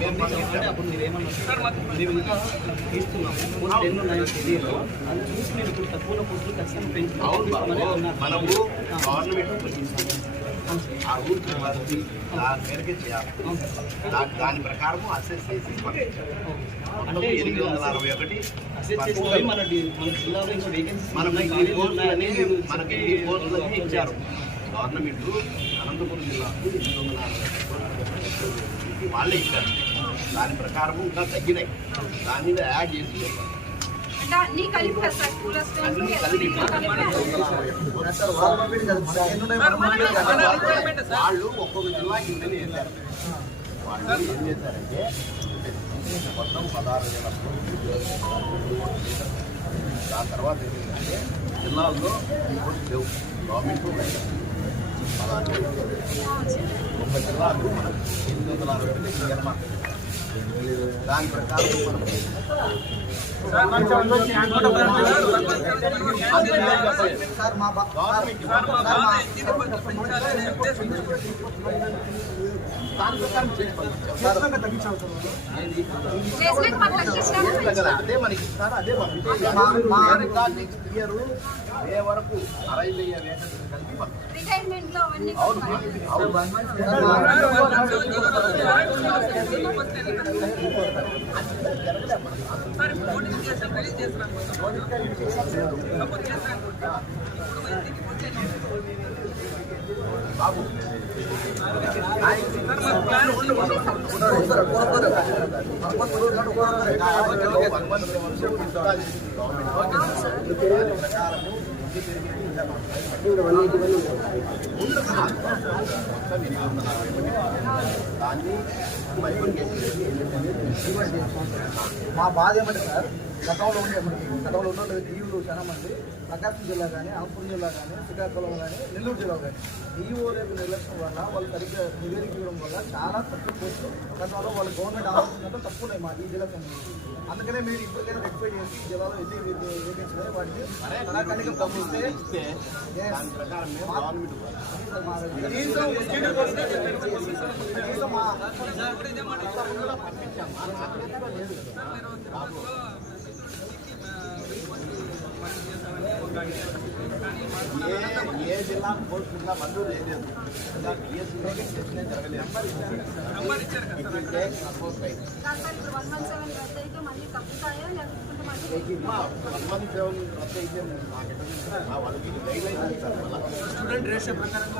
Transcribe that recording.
అప్పుడు మీరు ఏమన్నా మేము ఇంకా తీస్తున్నాము పోస్ట్ ఎన్ని ఉన్నాయో తెలియదు అది చూసి మేము ఇప్పుడు తక్కువ పోస్టులు ఖచ్చితంగా పెంచుతున్నాము. మనము గవర్నమెంట్ ఆ ఊరికి పద్ధతి దాని మేరకే చేయాలి. దాని ప్రకారం అసెస్ చేసి అంటే 861 మన జిల్లాలో ఇంకా వేకెన్సీ మనకి పోస్టులన్నీ ఇచ్చారు గవర్నమెంట్. అనంతపురం జిల్లాకు 860 వాళ్ళే ఇచ్చారు. దాని ప్రకారం ఇంకా తగ్గినాయి. దాని మీద యాడ్ చేసి వాళ్ళు ఒక్కొక్క జిల్లాకి ఇందని వేశారు. వాళ్ళు ఏం చేశారంటే మొత్తం 16,000. దాని తర్వాత ఏంటంటే జిల్లాల్లో ఇంకోటి లేవు గవర్నమెంట్ 90 జిల్లాలు మనం 860 జన్మ. దాని ప్రకారం మనం అదే మనకి ఇస్తారు. అదే నెక్స్ట్ ఇయర్ ఏ వరకు 60,000 వేకెన్సీ కలిపి బాబు మా బాధ ఏమంటే సార్ గతంలో ఉన్న ఈవోలు చాలా మంది ప్రకాశం జిల్లా కానీ అనంతపురం జిల్లా కానీ శ్రీకాకుళం కానీ నెల్లూరు జిల్లా కానీ ఈవోల నిర్లక్ష్యం వల్ల వాళ్ళు సరిగ్గా నివేదిక ఇవ్వడం వల్ల చాలా తక్కువ పోస్టులు గతంలో వాళ్ళు గవర్నమెంట్ ఆలోచనతో తక్కువ మా ఈ జిల్లాకు సంబంధించి. అందుకనే మీరు ఇప్పటికైనా రెక్టిఫై చేసి ఈ జిల్లాలో ఎన్ని వేకెన్సీ వాటికి కనుక పంపిస్తే ఏ జిల్లా పోస్టుగా మంజూరు చేయలేదు. జరగలేదు. 117 వాళ్ళకి గైడ్ లైన్ స్టూడెంట్ రేషియో ప్రకారం